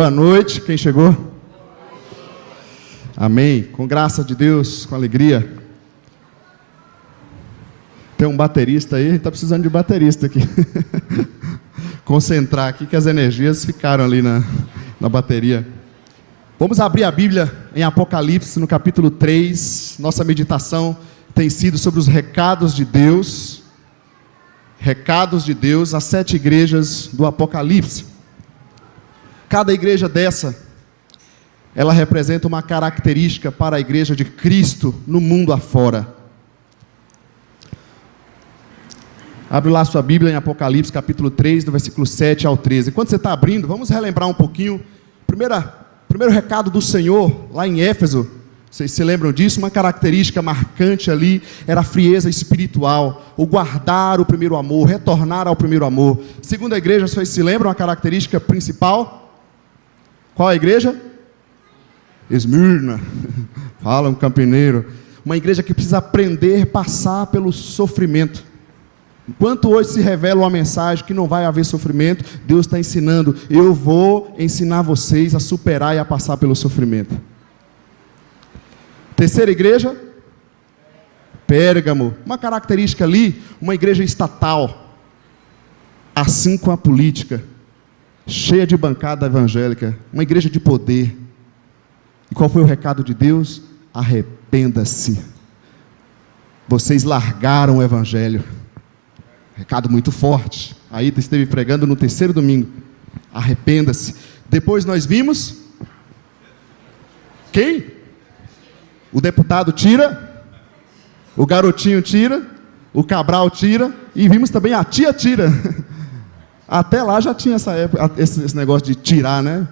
Boa noite, quem chegou? Amém. Com graça de Deus, com alegria. Tem um baterista aí, a gente está precisando de baterista aqui. Concentrar aqui que as energias ficaram ali na bateria. Vamos abrir a Bíblia em Apocalipse, no capítulo 3. Nossa meditação tem sido sobre os recados de Deus. Recados de Deus às 7 igrejas do Apocalipse. Cada igreja dessa, ela representa uma característica para a igreja de Cristo no mundo afora. Abre lá sua Bíblia em Apocalipse, capítulo 3, do versículo 7 ao 13. Quando você está abrindo, vamos relembrar um pouquinho. Primeiro recado do Senhor, lá em Éfeso. Vocês se lembram disso? Uma característica marcante ali era a frieza espiritual, o guardar o primeiro amor, retornar ao primeiro amor. Segundo a igreja, vocês se lembram a característica principal? Qual a igreja? Esmirna. Fala um campineiro. Uma igreja que precisa aprender a passar pelo sofrimento. Enquanto hoje se revela uma mensagem que não vai haver sofrimento, Deus está ensinando, eu vou ensinar vocês a superar e a passar pelo sofrimento. Terceira igreja, Pérgamo. Uma característica ali, uma igreja estatal, assim com a política, cheia de bancada evangélica, uma igreja de poder. E qual foi o recado de Deus? Arrependa-se. Vocês largaram o evangelho. Recado muito forte. Aí esteve pregando no 3º domingo. Arrependa-se. Depois nós vimos quem? O deputado tira, o garotinho tira, o Cabral tira, e vimos também a tia tira. Até lá já tinha esse negócio de tirar, né?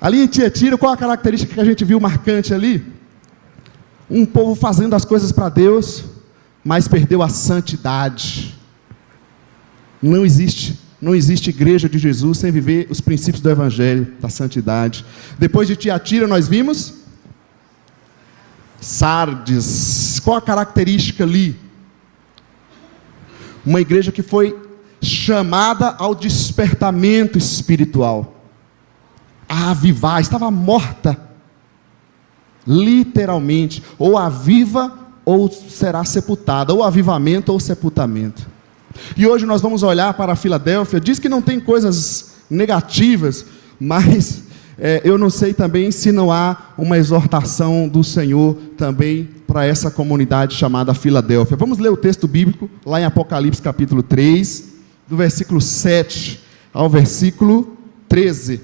Ali em tia tira, qual a característica que a gente viu marcante ali? Um povo fazendo as coisas para Deus, mas perdeu a santidade. Não existe igreja de Jesus sem viver os princípios do evangelho, da santidade. Depois de Tiatira nós vimos Sardes. Qual a característica ali? Uma igreja que foi chamada ao despertamento espiritual, a avivar, estava morta, literalmente, ou aviva ou será sepultada, ou avivamento ou sepultamento. E hoje nós vamos olhar para a Filadélfia. Diz que não tem coisas negativas, mas eu não sei também se não há uma exortação do Senhor também para essa comunidade chamada Filadélfia. Vamos ler o texto bíblico lá em Apocalipse capítulo 3, do versículo 7 ao versículo 13.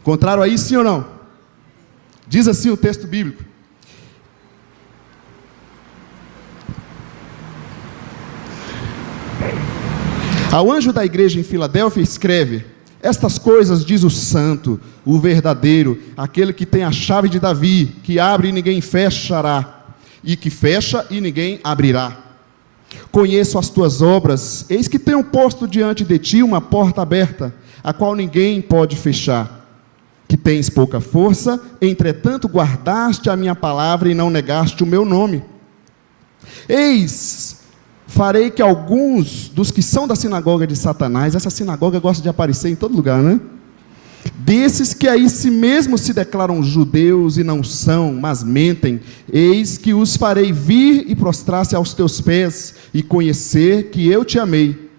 Encontraram aí, sim ou não? Diz assim o texto bíblico: ao anjo da igreja em Filadélfia escreve: estas coisas diz o santo, o verdadeiro, aquele que tem a chave de Davi, que abre e ninguém fechará, e que fecha e ninguém abrirá. Conheço as tuas obras, eis que tenho posto diante de ti uma porta aberta, a qual ninguém pode fechar. Que tens pouca força, entretanto guardaste a minha palavra e não negaste o meu nome. Eis, farei que alguns dos que são da sinagoga de Satanás, essa sinagoga gosta de aparecer em todo lugar, né? Desses que aí si mesmo se declaram judeus e não são, mas mentem, eis que os farei vir e prostrar-se aos teus pés e conhecer que eu te amei,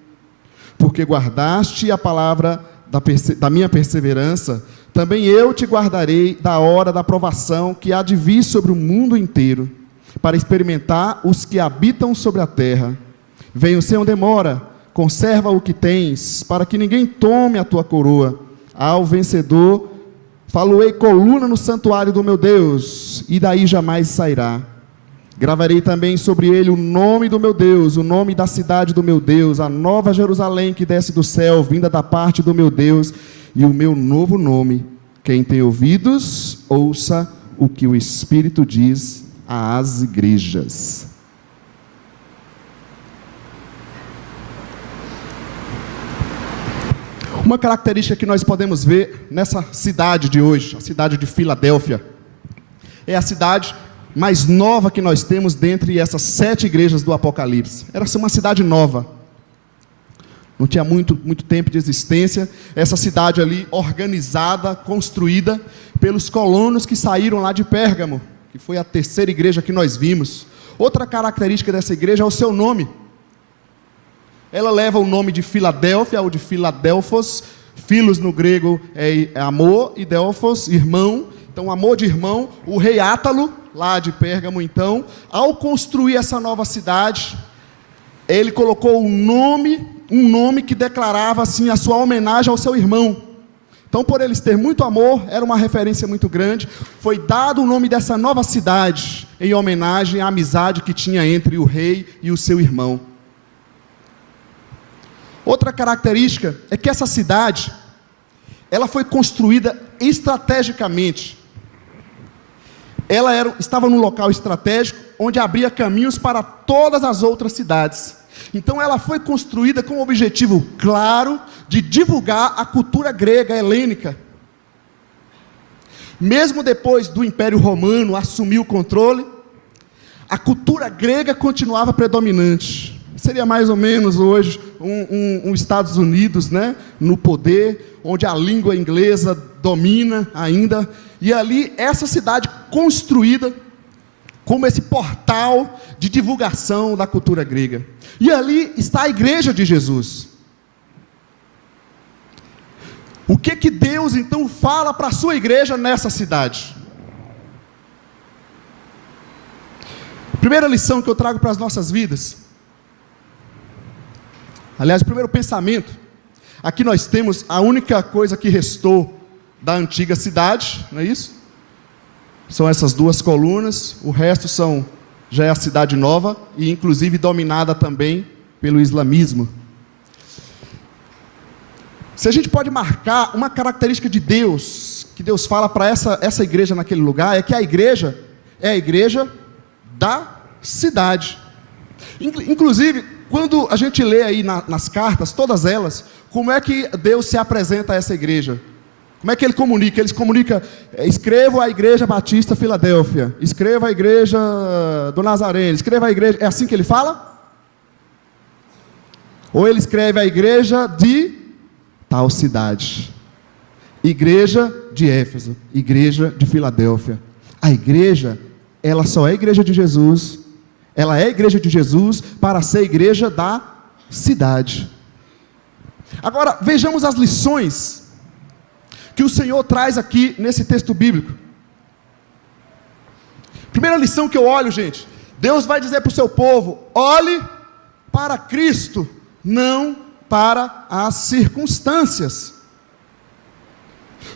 porque guardaste a palavra da minha perseverança. Também eu te guardarei da hora da provação que há de vir sobre o mundo inteiro, para experimentar os que habitam sobre a terra. Venho sem demora, conserva o que tens, para que ninguém tome a tua coroa. Ao vencedor, falo-ei coluna no santuário do meu Deus, e daí jamais sairá. Gravarei também sobre ele o nome do meu Deus, o nome da cidade do meu Deus, a nova Jerusalém que desce do céu, vinda da parte do meu Deus, e o meu novo nome. Quem tem ouvidos, ouça o que o Espírito diz às igrejas. Uma característica que nós podemos ver nessa cidade de hoje, a cidade de Filadélfia, é a cidade mais nova que nós temos dentre essas 7 igrejas do Apocalipse. Era uma cidade nova. não tinha muito tempo de existência. Essa cidade ali, organizada, construída pelos colonos que saíram lá de Pérgamo, que foi a terceira igreja que nós vimos. Outra característica dessa igreja é o seu nome. Ela leva o nome de Filadélfia, ou de Filadelfos. Filos no grego é amor, e Delfos, irmão. Então, amor de irmão. O rei Átalo, lá de Pérgamo, então, ao construir essa nova cidade, ele colocou um nome que declarava assim a sua homenagem ao seu irmão. Então, por eles ter muito amor, era uma referência muito grande, foi dado o nome dessa nova cidade em homenagem à amizade que tinha entre o rei e o seu irmão. Outra característica é que essa cidade, ela foi construída estrategicamente. Ela estava num local estratégico, onde abria caminhos para todas as outras cidades. Então ela foi construída com o objetivo claro de divulgar a cultura grega helênica. Mesmo depois do Império Romano assumir o controle, a cultura grega continuava predominante. Seria mais ou menos hoje um Estados Unidos, né, no poder, onde a língua inglesa domina ainda. E ali, essa cidade construída como esse portal de divulgação da cultura grega. E ali está a igreja de Jesus. O que Deus então fala para a sua igreja nessa cidade? Primeira lição que eu trago para as nossas vidas. Aliás, o primeiro pensamento. Aqui nós temos a única coisa que restou da antiga cidade, não é isso? São essas duas colunas, o resto já é a cidade nova, e inclusive dominada também pelo islamismo. Se a gente pode marcar uma característica de Deus, que Deus fala para essa igreja naquele lugar, é que a igreja é a igreja da cidade. Inclusive, quando a gente lê aí nas cartas, todas elas, como é que Deus se apresenta a essa igreja? Como é que ele comunica? Ele comunica, escreva a igreja Batista Filadélfia, escreva a igreja do Nazareno, escreva a igreja, é assim que ele fala? Ou ele escreve a igreja de tal cidade, igreja de Éfeso, igreja de Filadélfia. A igreja, ela só é igreja de Jesus, ela é igreja de Jesus para ser igreja da cidade. Agora, vejamos as lições que o Senhor traz aqui nesse texto bíblico. Primeira lição que eu olho, gente, Deus vai dizer para o seu povo: olhe para Cristo, não para as circunstâncias.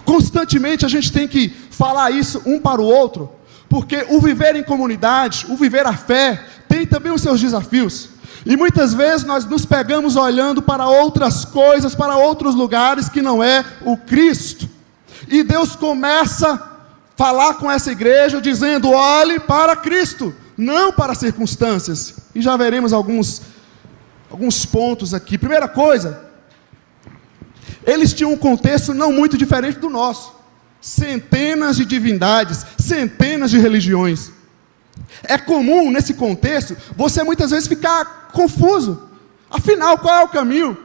Constantemente a gente tem que falar isso um para o outro, porque o viver em comunidade, o viver a fé, tem também os seus desafios. E muitas vezes nós nos pegamos olhando para outras coisas, para outros lugares que não é o Cristo. E Deus começa a falar com essa igreja dizendo: olhe para Cristo, não para as circunstâncias. E já veremos alguns pontos aqui. Primeira coisa, eles tinham um contexto não muito diferente do nosso. Centenas de divindades, centenas de religiões. É comum nesse contexto você muitas vezes ficar confuso. Afinal, qual é o caminho?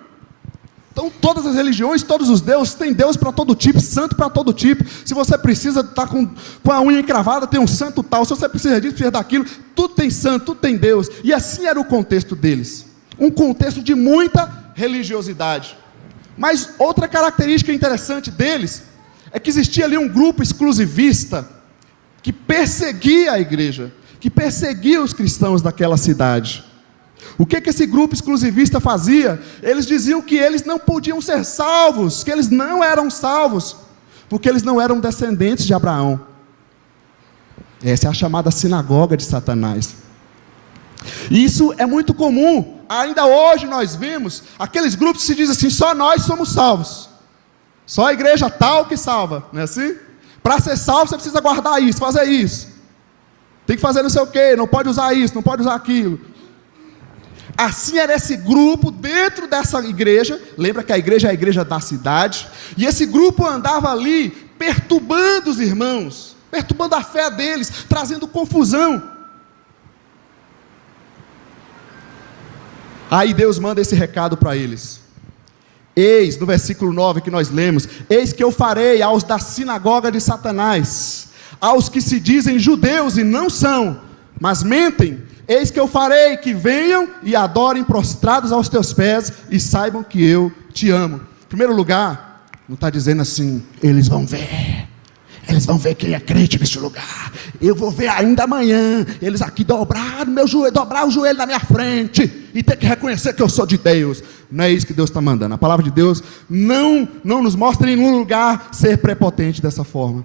Então, todas as religiões, todos os deuses, tem Deus para todo tipo, santo para todo tipo. Se você precisa estar com a unha encravada, tem um santo tal. Se você precisa disso, precisa daquilo, tudo tem santo, tudo tem Deus. E assim era o contexto deles. Um contexto de muita religiosidade. Mas outra característica interessante deles é que existia ali um grupo exclusivista que perseguia a igreja, que perseguia os cristãos daquela cidade. O que esse grupo exclusivista fazia? Eles diziam que eles não podiam ser salvos, que eles não eram salvos, porque eles não eram descendentes de Abraão. Essa é a chamada sinagoga de Satanás. E isso é muito comum. Ainda hoje nós vemos aqueles grupos que se dizem assim: só nós somos salvos, só a igreja tal que salva, não é assim? Para ser salvo você precisa guardar isso, fazer isso, tem que fazer não sei o que, não pode usar isso, não pode usar aquilo. Assim era esse grupo dentro dessa igreja. Lembra que a igreja é a igreja da cidade, e esse grupo andava ali perturbando os irmãos, perturbando a fé deles, trazendo confusão. Aí Deus manda esse recado para eles: Eis, no versículo 9 que nós lemos, eis que eu farei aos da sinagoga de Satanás, aos que se dizem judeus e não são, mas mentem, eis que eu farei que venham e adorem prostrados aos teus pés, e saibam que eu te amo. Em primeiro lugar, não está dizendo assim, eles vão ver quem é crente neste lugar, eu vou ver ainda amanhã, eles aqui dobrar o joelho na minha frente, e ter que reconhecer que eu sou de Deus. Não é isso que Deus está mandando. A palavra de Deus não nos mostra em nenhum lugar ser prepotente dessa forma.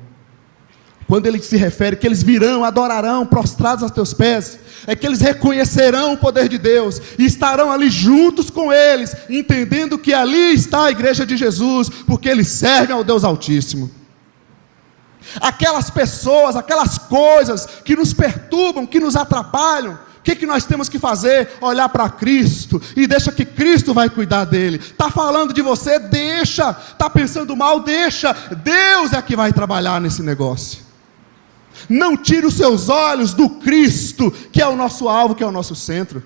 Quando ele se refere que eles virão, adorarão, prostrados aos teus pés, é que eles reconhecerão o poder de Deus, e estarão ali juntos com eles, entendendo que ali está a igreja de Jesus, porque eles servem ao Deus Altíssimo. Aquelas pessoas, aquelas coisas que nos perturbam, que nos atrapalham, o que nós temos que fazer? Olhar para Cristo, e deixa que Cristo vai cuidar dele. Está falando de você? Deixa. Está pensando mal? Deixa. Deus é que vai trabalhar nesse negócio. Não tire os seus olhos do Cristo, que é o nosso alvo, que é o nosso centro.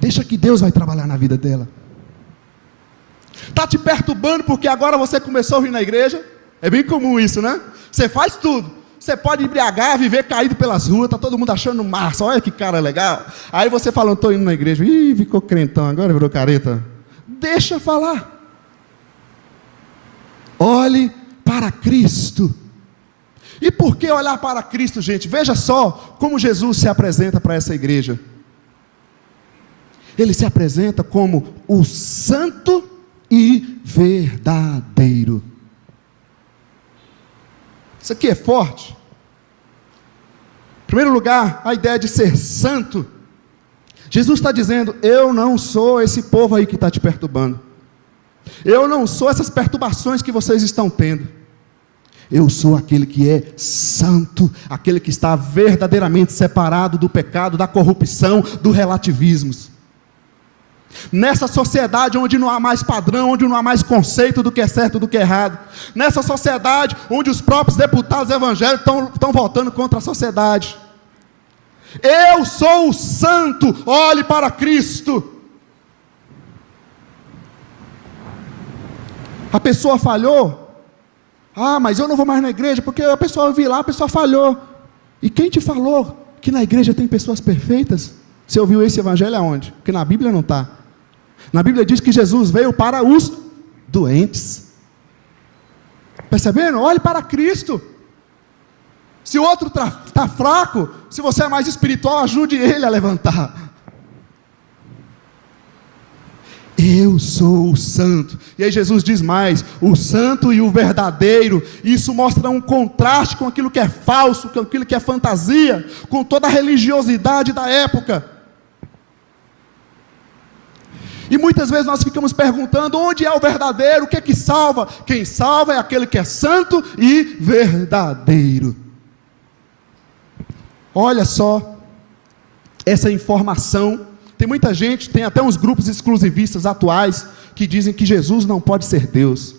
Deixa que Deus vai trabalhar na vida dela. Está te perturbando porque agora você começou a vir na igreja? É bem comum isso, né? Você faz tudo. Você pode embriagar, viver caído pelas ruas, está todo mundo achando massa, olha que cara legal. Aí você falando, estou indo na igreja, ficou crentão, agora virou careta. Deixa falar. Olhe para Cristo. E por que olhar para Cristo, gente? Veja só como Jesus se apresenta para essa igreja. Ele se apresenta como o santo e verdadeiro. Isso aqui é forte. Em primeiro lugar, a ideia de ser santo. Jesus está dizendo, eu não sou esse povo aí que está te perturbando. Eu não sou essas perturbações que vocês estão tendo. Eu sou aquele que é santo, aquele que está verdadeiramente separado do pecado, da corrupção, do relativismo. Nessa sociedade onde não há mais padrão, onde não há mais conceito do que é certo e do que é errado, nessa sociedade onde os próprios deputados evangélicos estão votando contra a sociedade, eu sou o santo, olhe para Cristo. A pessoa falhou, mas eu não vou mais na igreja, porque a pessoa viu lá, a pessoa falhou. E quem te falou que na igreja tem pessoas perfeitas? Você ouviu esse evangelho aonde? Porque na Bíblia não está. Na Bíblia diz que Jesus veio para os doentes. Percebendo? Olhe para Cristo. Se o outro está fraco, se você é mais espiritual, ajude ele a levantar. Eu sou o santo. E aí Jesus diz mais, o santo e o verdadeiro. Isso mostra um contraste com aquilo que é falso, com aquilo que é fantasia, com toda a religiosidade da época. E muitas vezes nós ficamos perguntando, onde é o verdadeiro, o que é que salva? Quem salva é aquele que é santo e verdadeiro. Olha só, essa informação, tem muita gente, tem até uns grupos exclusivistas atuais, que dizem que Jesus não pode ser Deus.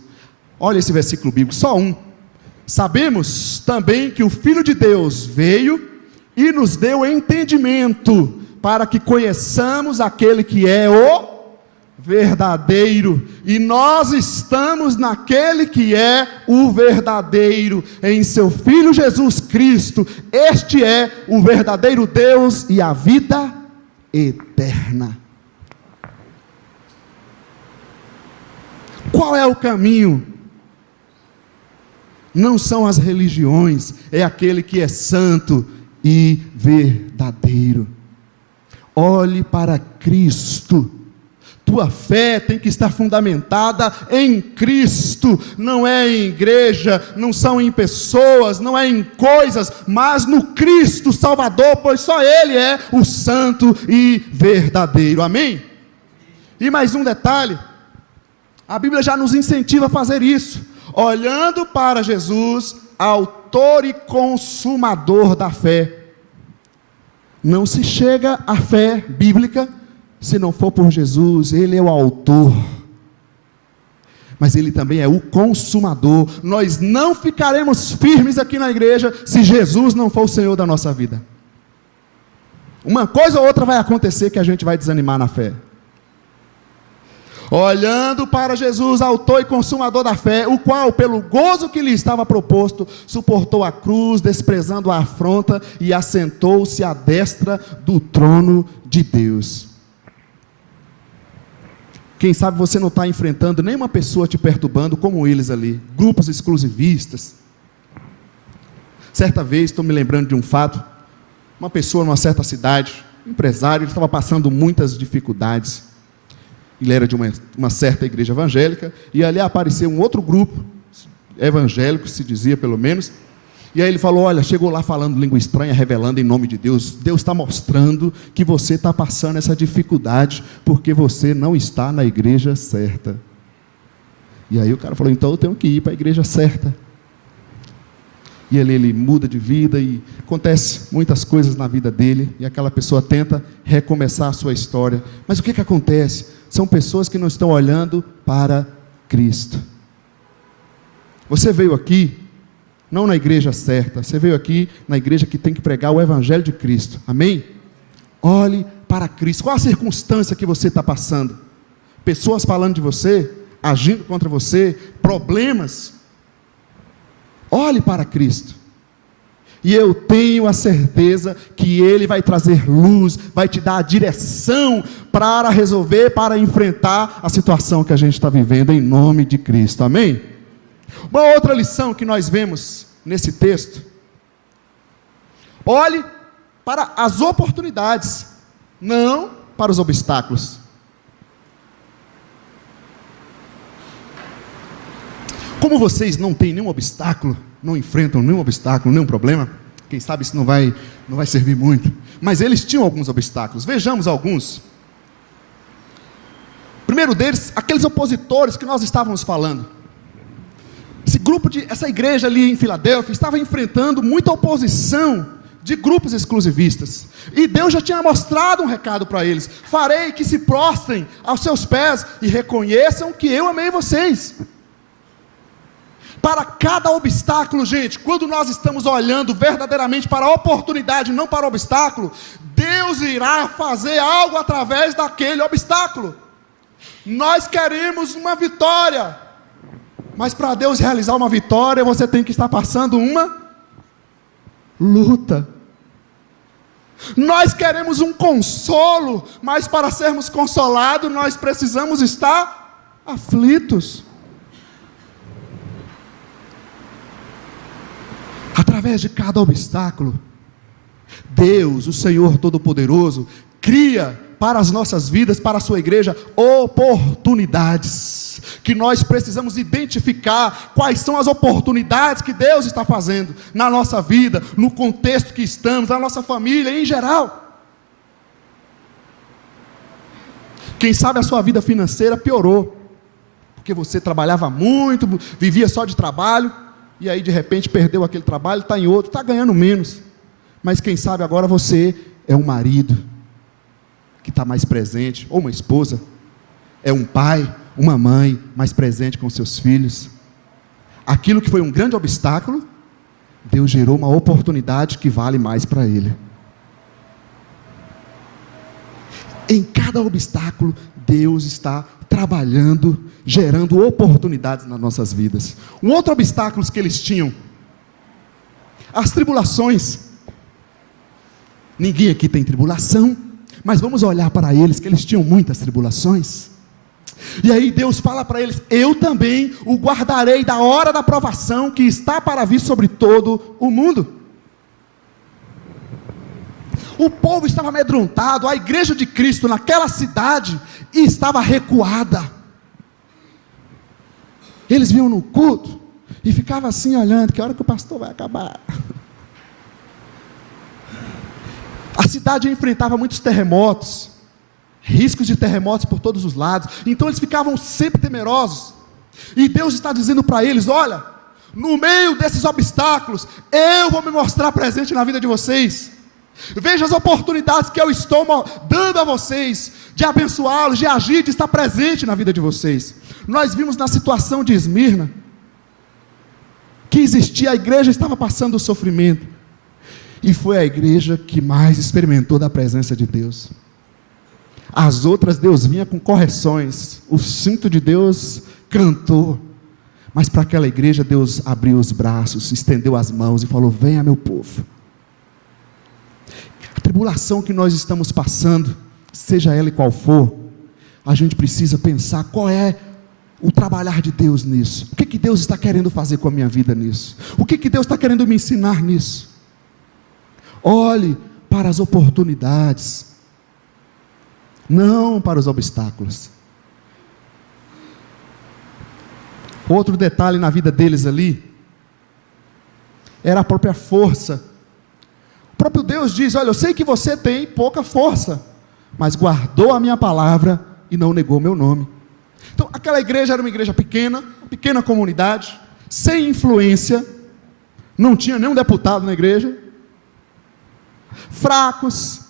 Olha esse versículo bíblico, só um. Sabemos também que o Filho de Deus veio e nos deu entendimento, para que conheçamos aquele que é o verdadeiro, e nós estamos naquele que é o verdadeiro, em seu Filho Jesus Cristo. Este é o verdadeiro Deus e a vida eterna. Qual é o caminho? Não são as religiões, é aquele que é santo e verdadeiro. Olhe para Cristo. Tua fé tem que estar fundamentada em Cristo, não é em igreja, não são em pessoas, não é em coisas, mas no Cristo Salvador, pois só Ele é o santo e verdadeiro, amém? E mais um detalhe, a Bíblia já nos incentiva a fazer isso, olhando para Jesus, autor e consumador da fé. Não se chega à fé bíblica se não for por Jesus. Ele é o autor, mas Ele também é o consumador. Nós não ficaremos firmes aqui na igreja se Jesus não for o Senhor da nossa vida. Uma coisa ou outra vai acontecer que a gente vai desanimar na fé. olhando para Jesus, autor e consumador da fé, o qual, pelo gozo que lhe estava proposto, suportou a cruz, desprezando a afronta, e assentou-se à destra do trono de Deus. Quem sabe você não está enfrentando nenhuma pessoa te perturbando como eles ali, grupos exclusivistas. Certa vez, estou me lembrando de um fato, uma pessoa numa certa cidade, um empresário, ele estava passando muitas dificuldades. Ele era de uma certa igreja evangélica, e ali apareceu um outro grupo, evangélico, se dizia pelo menos, e aí ele falou, olha, chegou lá falando língua estranha, revelando em nome de Deus, Deus está mostrando que você está passando essa dificuldade, porque você não está na igreja certa. E aí o cara falou, então eu tenho que ir para a igreja certa. E ele muda de vida, e acontece muitas coisas na vida dele, e aquela pessoa tenta recomeçar a sua história, mas o que acontece? São pessoas que não estão olhando para Cristo. Você veio aqui, não na igreja certa, você veio aqui na igreja que tem que pregar o Evangelho de Cristo, amém? Olhe para Cristo. Qual a circunstância que você está passando? Pessoas falando de você, agindo contra você, problemas. Olhe para Cristo, e eu tenho a certeza que Ele vai trazer luz, vai te dar a direção para resolver, para enfrentar a situação que a gente está vivendo, em nome de Cristo, amém? Uma outra lição que nós vemos nesse texto, olhe para as oportunidades, não para os obstáculos. Como vocês não têm nenhum obstáculo, não enfrentam nenhum obstáculo, nenhum problema, quem sabe isso não vai servir muito, mas eles tinham alguns obstáculos. Vejamos alguns. Primeiro deles, aqueles opositores que nós estávamos falando. Essa igreja ali em Filadélfia estava enfrentando muita oposição de grupos exclusivistas, e Deus já tinha mostrado um recado para eles: farei que se prostrem aos seus pés e reconheçam que eu amei vocês. Para cada obstáculo, gente, quando nós estamos olhando verdadeiramente para a oportunidade, não para o obstáculo, Deus irá fazer algo através daquele obstáculo. Nós queremos uma vitória, mas para Deus realizar uma vitória, você tem que estar passando uma luta. Nós queremos um consolo, mas para sermos consolados, nós precisamos estar aflitos. Através de cada obstáculo, Deus, o Senhor Todo-Poderoso, cria para as nossas vidas, para a sua igreja, oportunidades, que nós precisamos identificar quais são as oportunidades que Deus está fazendo na nossa vida, no contexto que estamos, na nossa família em geral. Quem sabe a sua vida financeira piorou, porque você trabalhava muito, vivia só de trabalho, e aí de repente perdeu aquele trabalho, está em outro, está ganhando menos, mas quem sabe agora você é um marido, que está mais presente, ou uma esposa, é um pai, uma mãe, mais presente com seus filhos. Aquilo que foi um grande obstáculo, Deus gerou uma oportunidade que vale mais para ele. Em cada obstáculo, Deus está trabalhando, gerando oportunidades nas nossas vidas. Um outro obstáculo que eles tinham, as tribulações. Ninguém aqui tem tribulação, mas vamos olhar para eles, que eles tinham muitas tribulações. E aí Deus fala para eles: eu também o guardarei da hora da provação que está para vir sobre todo o mundo. O povo estava amedrontado, a igreja de Cristo naquela cidade estava recuada. Eles vinham no culto e ficavam assim olhando, que hora que o pastor vai acabar. A cidade enfrentava muitos terremotos, riscos de terremotos por todos os lados, então eles ficavam sempre temerosos, e Deus está dizendo para eles: olha, no meio desses obstáculos, eu vou me mostrar presente na vida de vocês. Veja as oportunidades que eu estou dando a vocês, de abençoá-los, de agir, de estar presente na vida de vocês. Nós vimos na situação de Esmirna, que existia, a igreja estava passando sofrimento, e foi a igreja que mais experimentou da presença de Deus. As outras Deus vinha com correções, o cinto de Deus cantou, mas para aquela igreja Deus abriu os braços, estendeu as mãos e falou: venha meu povo. A tribulação que nós estamos passando, seja ela qual for, a gente precisa pensar qual é o trabalhar de Deus nisso. O que Deus está querendo fazer com a minha vida nisso? O que Deus está querendo me ensinar nisso? Olhe para as oportunidades, não para os obstáculos. Outro detalhe na vida deles ali, era a própria força. O próprio Deus diz: olha, eu sei que você tem pouca força, mas guardou a minha palavra e não negou meu nome. Então aquela igreja era uma igreja pequena, uma pequena comunidade, sem influência, não tinha nenhum deputado na igreja, fracos,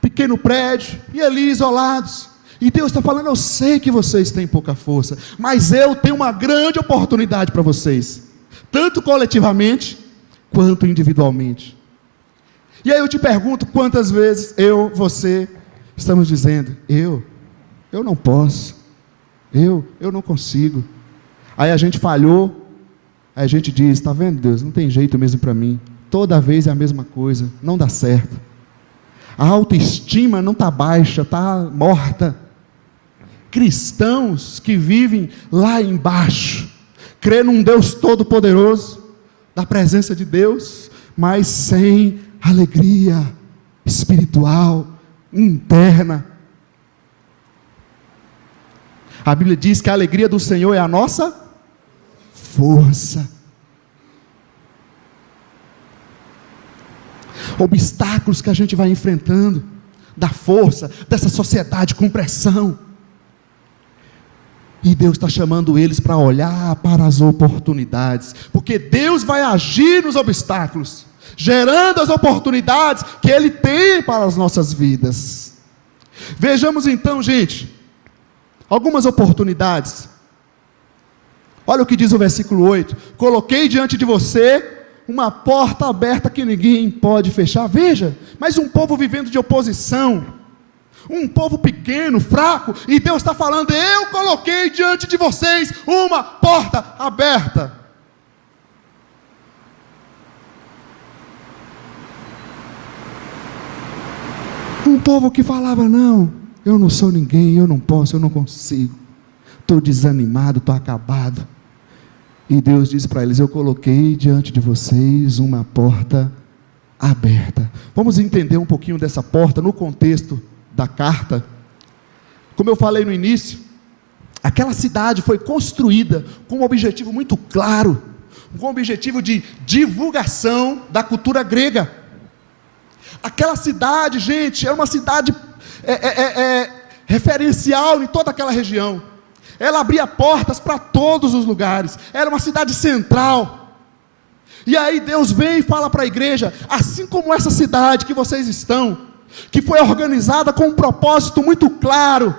pequeno prédio, e ali isolados, e Deus está falando: eu sei que vocês têm pouca força, mas eu tenho uma grande oportunidade para vocês, tanto coletivamente, quanto individualmente. E aí eu te pergunto, quantas vezes você, estamos dizendo: eu não posso, eu não consigo. Aí a gente falhou, aí a gente diz: está vendo, Deus, não tem jeito mesmo para mim, toda vez é a mesma coisa, não dá certo. A autoestima não está baixa, está morta. Cristãos que vivem lá embaixo, crê num Deus todo-poderoso, da presença de Deus, mas sem alegria espiritual, interna. A Bíblia diz que a alegria do Senhor é a nossa força. Obstáculos que a gente vai enfrentando, da força, dessa sociedade com pressão, e Deus está chamando eles para olhar para as oportunidades, porque Deus vai agir nos obstáculos, gerando as oportunidades que Ele tem para as nossas vidas. Vejamos então, gente, algumas oportunidades. Olha o que diz o versículo 8: coloquei diante de você uma porta aberta que ninguém pode fechar. Veja, mas um povo vivendo de oposição, um povo pequeno, fraco, e Deus está falando: eu coloquei diante de vocês uma porta aberta. Um povo que falava: não, eu não sou ninguém, eu não posso, eu não consigo, estou desanimado, estou acabado. E Deus diz para eles: eu coloquei diante de vocês uma porta aberta. Vamos entender um pouquinho dessa porta no contexto da carta. Como eu falei no início, aquela cidade foi construída com um objetivo muito claro, com um objetivo de divulgação da cultura grega. Aquela cidade, gente, era uma cidade referencial em toda aquela região. Ela abria portas para todos os lugares, era uma cidade central. E aí Deus vem e fala para a igreja: assim como essa cidade que vocês estão, que foi organizada com um propósito muito claro,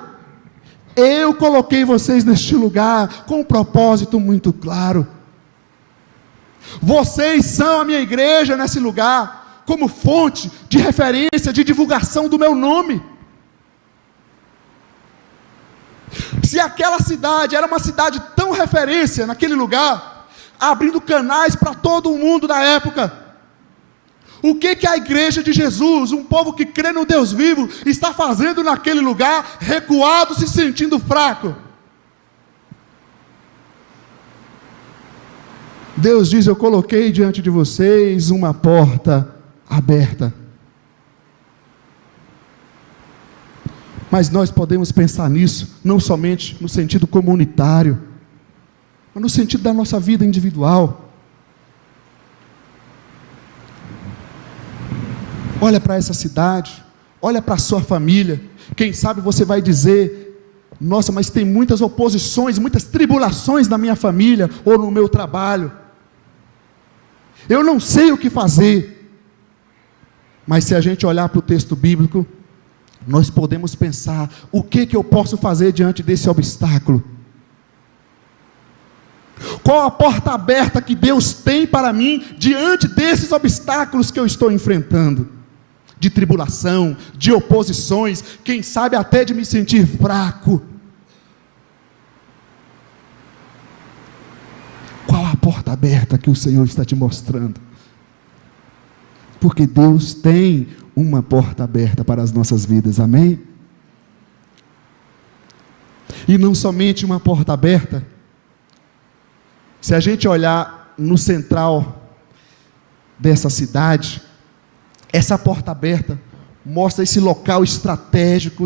eu coloquei vocês neste lugar com um propósito muito claro. Vocês são a minha igreja nesse lugar, como fonte de referência, de divulgação do meu nome. Se aquela cidade era uma cidade tão referência naquele lugar, abrindo canais para todo o mundo da época, o que a igreja de Jesus, um povo que crê no Deus vivo, está fazendo naquele lugar, recuado, se sentindo fraco? Deus diz: eu coloquei diante de vocês uma porta aberta. Mas nós podemos pensar nisso, não somente no sentido comunitário, mas no sentido da nossa vida individual. Olha para essa cidade, olha para a sua família. Quem sabe você vai dizer: nossa, mas tem muitas oposições, muitas tribulações na minha família, ou no meu trabalho, eu não sei o que fazer. Mas se a gente olhar para o texto bíblico, nós podemos pensar: o que eu posso fazer diante desse obstáculo? Qual a porta aberta que Deus tem para mim diante desses obstáculos que eu estou enfrentando? de tribulação, de oposições, quem sabe até de me sentir fraco. Qual a porta aberta que o Senhor está te mostrando? Porque Deus tem uma porta aberta para as nossas vidas, amém? E não somente uma porta aberta. Se a gente olhar no central dessa cidade, essa porta aberta mostra esse local estratégico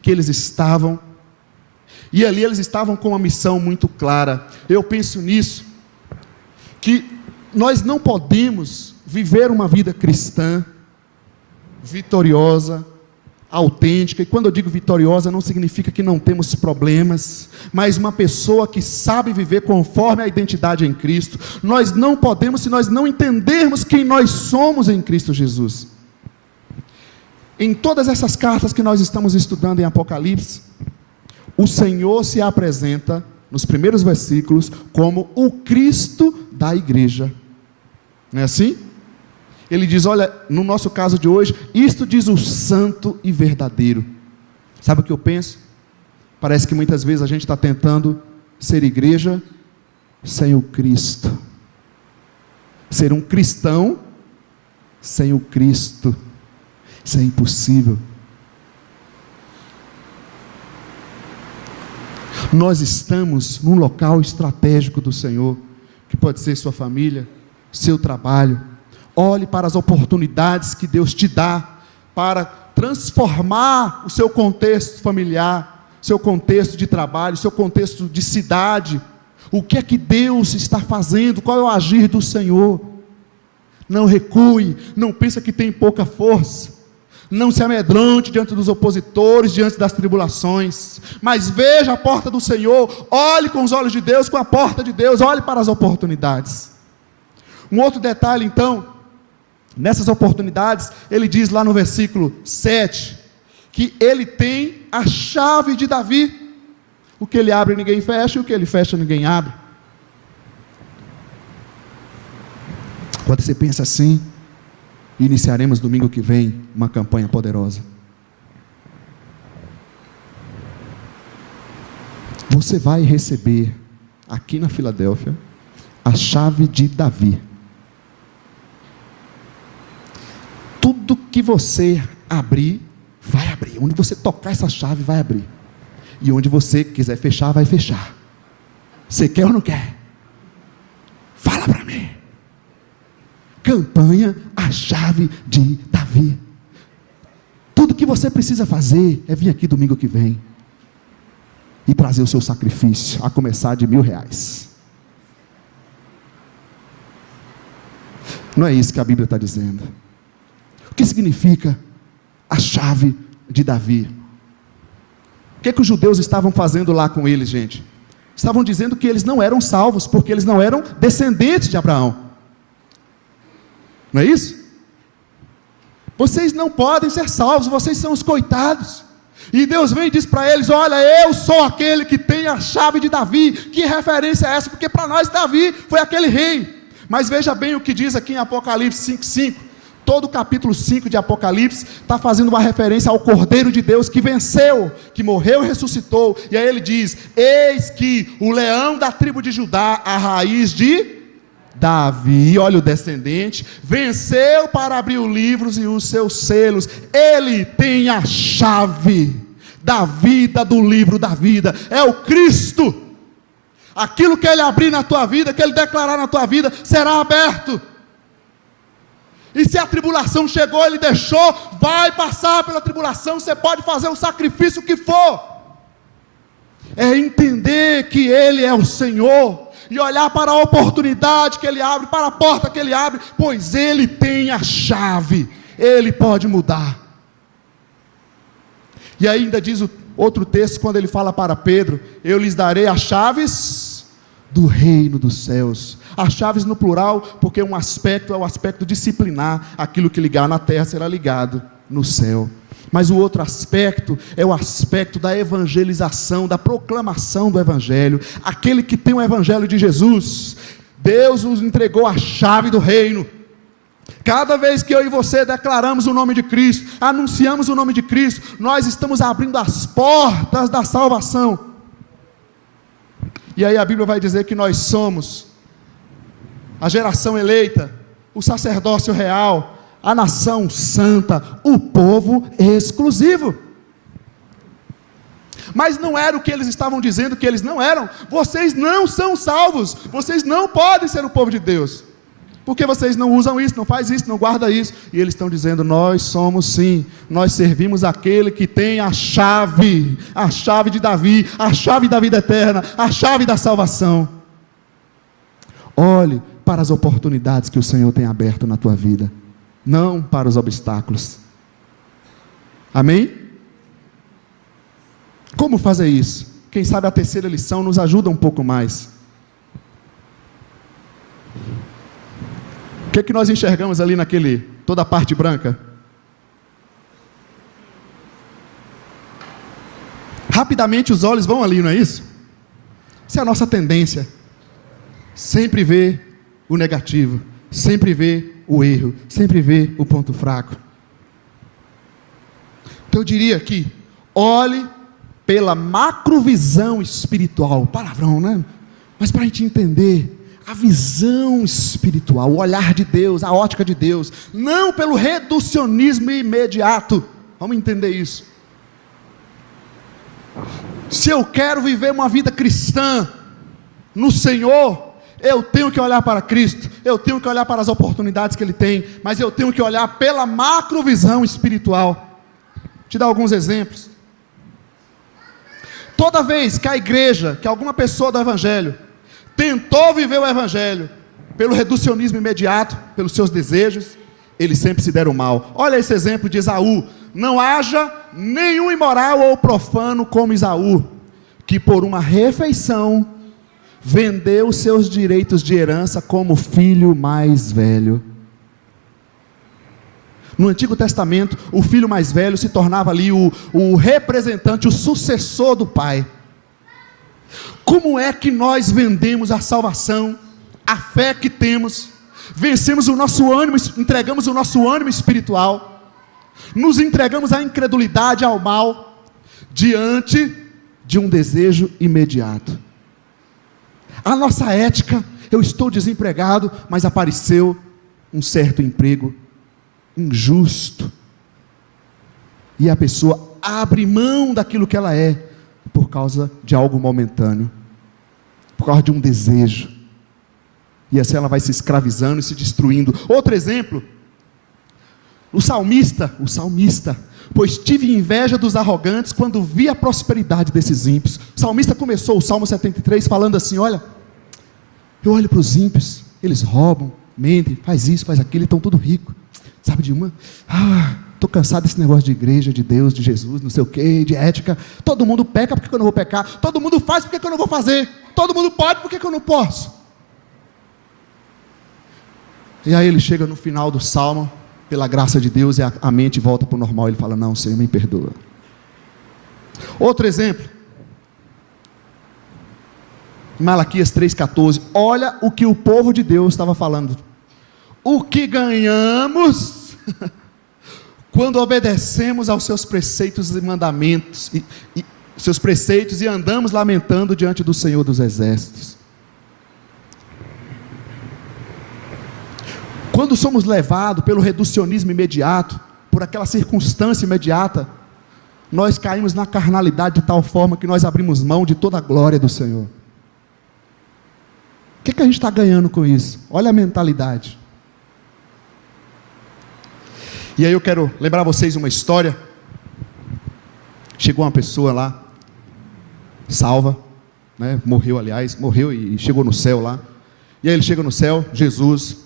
que eles estavam. E ali eles estavam com uma missão muito clara. Eu penso nisso, que nós não podemos viver uma vida cristã vitoriosa, autêntica, e quando eu digo vitoriosa, não significa que não temos problemas, mas uma pessoa que sabe viver conforme a identidade em Cristo. Nós não podemos, se nós não entendermos quem nós somos em Cristo Jesus. Em todas essas cartas que nós estamos estudando em Apocalipse, o Senhor se apresenta, nos primeiros versículos, como o Cristo da igreja. Não é assim? Ele diz, olha, no nosso caso de hoje, isto diz o santo e verdadeiro. Sabe o que eu penso? Parece que muitas vezes a gente está tentando ser igreja sem o Cristo. Ser um cristão sem o Cristo. Isso é impossível. Nós estamos num local estratégico do Senhor, que pode ser sua família, seu trabalho. Olhe para as oportunidades que Deus te dá para transformar o seu contexto familiar, seu contexto de trabalho, seu contexto de cidade. O que é que Deus está fazendo? Qual é o agir do Senhor? Não recue, não pense que tem pouca força, não se amedronte diante dos opositores, diante das tribulações, mas veja a porta do Senhor, olhe com os olhos de Deus, com a porta de Deus, olhe para as oportunidades. Um outro detalhe então, nessas oportunidades, ele diz lá no versículo 7, que ele tem a chave de Davi. O que ele abre ninguém fecha, e o que ele fecha ninguém abre. Quando você pensa assim, iniciaremos domingo que vem uma campanha poderosa. Você vai receber aqui na Filadélfia a chave de Davi. Tudo que você abrir, vai abrir. Onde você tocar essa chave, vai abrir. E onde você quiser fechar, vai fechar. Você quer ou não quer? Fala para mim. Campanha, a chave de Davi. Tudo que você precisa fazer é vir aqui domingo que vem e trazer o seu sacrifício, a começar de R$1.000. Não é isso que a Bíblia está dizendo. O que significa a chave de Davi? O que os judeus estavam fazendo lá com eles, gente? Estavam dizendo que eles não eram salvos, porque eles não eram descendentes de Abraão. Não é isso? Vocês não podem ser salvos, vocês são os coitados. E Deus vem e diz para eles, olha, eu sou aquele que tem a chave de Davi. Que referência é essa? Porque para nós Davi foi aquele rei. Mas veja bem o que diz aqui em Apocalipse 5:5. Todo o capítulo 5 de Apocalipse está fazendo uma referência ao Cordeiro de Deus que venceu, que morreu e ressuscitou. E aí ele diz, eis que o leão da tribo de Judá, a raiz de Davi, olha o descendente, venceu para abrir os livros e os seus selos. Ele tem a chave da vida, do livro da vida. É o Cristo. Aquilo que ele abrir na tua vida, que ele declarar na tua vida, será aberto. E se a tribulação chegou, ele deixou, vai passar pela tribulação, você pode fazer o sacrifício que for. É entender que ele é o Senhor, e olhar para a oportunidade que ele abre, para a porta que ele abre, pois ele tem a chave, ele pode mudar. E ainda diz o outro texto, quando ele fala para Pedro, eu lhes darei as chaves do reino dos céus. As chaves no plural, porque um aspecto é o aspecto disciplinar, aquilo que ligar na terra será ligado no céu. Mas o outro aspecto é o aspecto da evangelização, da proclamação do evangelho. Aquele que tem o evangelho de Jesus, Deus nos entregou a chave do reino. Cada vez que eu e você declaramos o nome de Cristo, anunciamos o nome de Cristo, nós estamos abrindo as portas da salvação. E aí a Bíblia vai dizer que nós somos a geração eleita, o sacerdócio real, a nação santa, o povo exclusivo. Mas não era o que eles estavam dizendo que eles não eram. Vocês não são salvos, vocês não podem ser o povo de Deus, porque vocês não usam isso, não faz isso, não guarda isso. E eles estão dizendo: nós somos sim, nós servimos aquele que tem a chave de Davi, a chave da vida eterna, a chave da salvação. Olhe para as oportunidades que o Senhor tem aberto na tua vida, não para os obstáculos. Amém? Como fazer isso? Quem sabe a terceira lição nos ajuda um pouco mais. O que é que nós enxergamos ali toda a parte branca? Rapidamente os olhos vão ali, não é isso? Essa é a nossa tendência. Sempre ver o negativo, sempre ver o erro, sempre ver o ponto fraco. Então eu diria aqui, olhe pela macrovisão espiritual, palavrão, né? Mas para a gente entender a visão espiritual, o olhar de Deus, a ótica de Deus, não pelo reducionismo imediato. Vamos entender isso. Se eu quero viver uma vida cristã no Senhor, eu tenho que olhar para Cristo, eu tenho que olhar para as oportunidades que Ele tem, mas eu tenho que olhar pela macrovisão espiritual. Vou te dar alguns exemplos. Toda vez que a igreja, que alguma pessoa do Evangelho, tentou viver o Evangelho pelo reducionismo imediato, pelos seus desejos, eles sempre se deram mal. Olha esse exemplo de Esaú: não haja nenhum imoral ou profano como Esaú, que por uma refeição vendeu os seus direitos de herança como filho mais velho. No Antigo Testamento, o filho mais velho se tornava ali o representante, o sucessor do pai. Como é que nós vendemos a salvação, a fé que temos, vencemos o nosso ânimo, entregamos o nosso ânimo espiritual, nos entregamos à incredulidade, ao mal, diante de um desejo imediato? A nossa ética: eu estou desempregado, mas apareceu um certo emprego injusto, e a pessoa abre mão daquilo que ela é, por causa de algo momentâneo, por causa de um desejo, e assim ela vai se escravizando e se destruindo. Outro exemplo, o salmista: pois tive inveja dos arrogantes quando vi a prosperidade desses ímpios. O salmista começou o Salmo 73 falando assim: olha, eu olho para os ímpios, eles roubam, mentem, faz isso, faz aquilo, estão tudo ricos. Sabe de uma? Estou cansado desse negócio de igreja, de Deus, de Jesus, não sei o que, de ética. Todo mundo peca, por que eu não vou pecar? Todo mundo faz, por que eu não vou fazer? Todo mundo pode, por que eu não posso? E aí ele chega no final do Salmo, pela graça de Deus, e a mente volta para o normal. Ele fala: não, Senhor, me perdoa. Outro exemplo, Malaquias 3,14. Olha o que o povo de Deus estava falando: o que ganhamos quando obedecemos aos seus preceitos e mandamentos, seus preceitos, e andamos lamentando diante do Senhor dos Exércitos. Quando somos levados pelo reducionismo imediato, por aquela circunstância imediata, nós caímos na carnalidade de tal forma que nós abrimos mão de toda a glória do Senhor. O que a gente está ganhando com isso? Olha a mentalidade. E aí eu quero lembrar vocês uma história. Chegou uma pessoa lá, salva, né? Morreu e chegou no céu lá. E aí ele chega no céu, Jesus,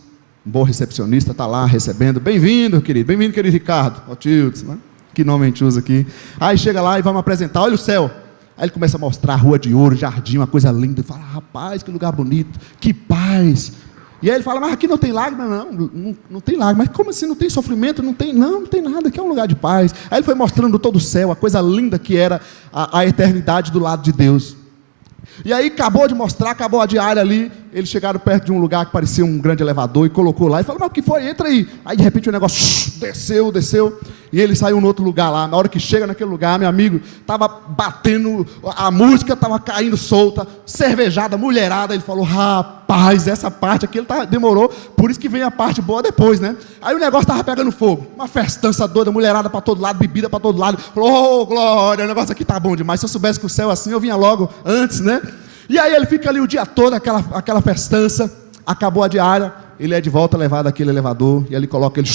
um bom recepcionista, está lá recebendo: bem-vindo querido Ricardo, ó Tildes, né? Que nome a gente usa aqui. Aí chega lá e vai me apresentar: olha o céu. Aí ele começa a mostrar a rua de ouro, jardim, uma coisa linda, e fala: rapaz, que lugar bonito, que paz. E aí ele fala: mas aqui não tem lágrima? Não tem lágrima. Mas como assim não tem sofrimento? Não tem nada, aqui é um lugar de paz. Aí ele foi mostrando todo o céu, a coisa linda que era a eternidade do lado de Deus. E aí acabou de mostrar, acabou a diária ali, eles chegaram perto de um lugar que parecia um grande elevador e colocou lá e falou, mas o que foi? Entra aí. Aí de repente o negócio desceu, e ele saiu no outro lugar lá. Na hora que chega naquele lugar, meu amigo, estava batendo, a música estava caindo solta, cervejada, mulherada. Ele falou, rapaz, essa parte aqui demorou, por isso que vem a parte boa depois, né? Aí o negócio estava pegando fogo, uma festança doida, mulherada para todo lado, bebida para todo lado. Falou, oh glória, o negócio aqui tá bom demais. Se eu soubesse que o céu é assim, eu vinha logo antes, né? E aí ele fica ali o dia todo, aquela festança, acabou a diária, ele é de volta levado àquele elevador, e ele coloca ele,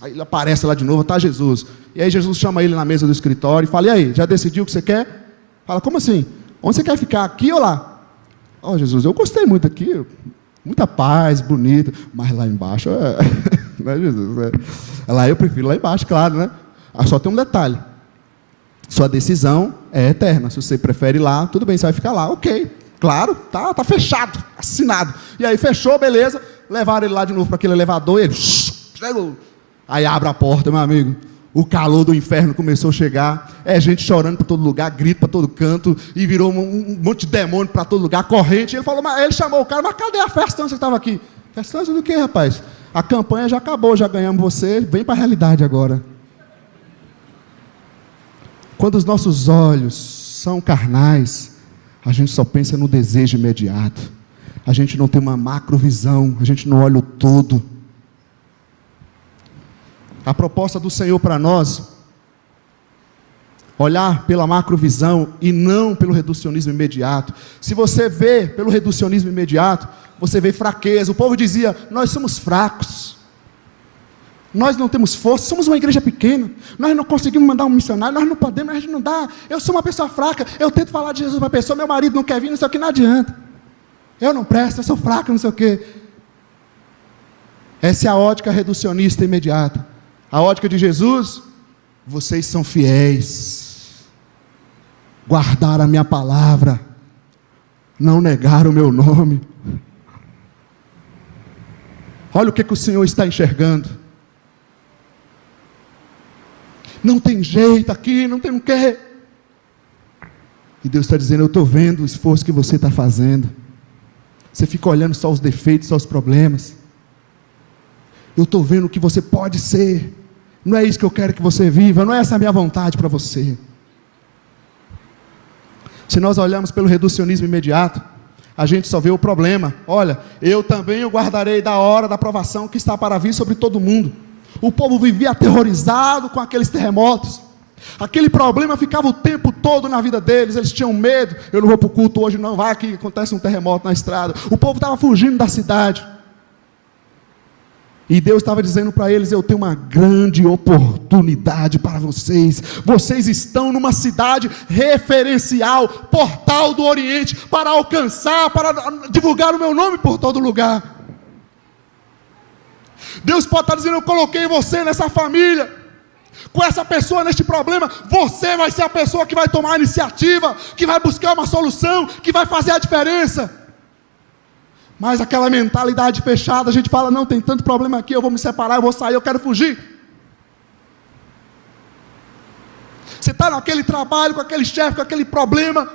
aí ele aparece lá de novo, tá Jesus. E aí Jesus chama ele na mesa do escritório e fala, e aí, já decidiu o que você quer? Fala, como assim? Onde você quer ficar, aqui ou lá? Ó, Jesus, eu gostei muito aqui, muita paz, bonito, mas lá embaixo, né, Jesus? Lá eu prefiro lá embaixo, claro, né? Só tem um detalhe, sua decisão é eterna, se você prefere ir lá, tudo bem, você vai ficar lá, ok, claro, tá fechado, assinado. E aí fechou, beleza, levaram ele lá de novo para aquele elevador, e ele, aí abre a porta, meu amigo, o calor do inferno começou a chegar, gente chorando para todo lugar, grito para todo canto, e virou um monte de demônio para todo lugar, corrente. Ele falou, mas ele chamou o cara, mas cadê a festança que estava aqui? Festança do quê, rapaz? A campanha já acabou, já ganhamos você, vem para a realidade agora. Quando os nossos olhos são carnais, a gente só pensa no desejo imediato, a gente não tem uma macrovisão, a gente não olha o todo. A proposta do Senhor para nós, olhar pela macrovisão e não pelo reducionismo imediato. Se você vê pelo reducionismo imediato, você vê fraqueza. O povo dizia, nós somos fracos, nós não temos força, somos uma igreja pequena, nós não conseguimos mandar um missionário, nós não podemos, a gente não dá, eu sou uma pessoa fraca, eu tento falar de Jesus para a pessoa, meu marido não quer vir, não sei o que, não adianta, eu não presto, eu sou fraco, não sei o que. Essa é a ótica reducionista imediata. A ótica de Jesus, vocês são fiéis, guardaram a minha palavra, não negaram o meu nome. Olha o que o Senhor está enxergando. Não tem jeito aqui, não tem o quê. E Deus está dizendo, eu estou vendo o esforço que você está fazendo. Você fica olhando só os defeitos, só os problemas. Eu estou vendo o que você pode ser. Não é isso que eu quero que você viva, não é essa a minha vontade para você. Se nós olhamos pelo reducionismo imediato, a gente só vê o problema. Olha, eu também o guardarei da hora da provação que está para vir sobre todo mundo. O povo vivia aterrorizado com aqueles terremotos. Aquele problema ficava o tempo todo na vida deles. Eles tinham medo. Eu não vou para o culto hoje não, vai que acontece um terremoto na estrada. O povo estava fugindo da cidade. E Deus estava dizendo para eles, eu tenho uma grande oportunidade para vocês. Vocês estão numa cidade referencial, portal do Oriente, para alcançar, para divulgar o meu nome por todo lugar. Deus pode estar dizendo, eu coloquei você nessa família, com essa pessoa neste problema, você vai ser a pessoa que vai tomar a iniciativa, que vai buscar uma solução, que vai fazer a diferença. Mas aquela mentalidade fechada, a gente fala, não, tem tanto problema aqui, eu vou me separar, eu vou sair, eu quero fugir. Você está naquele trabalho, com aquele chefe, com aquele problema,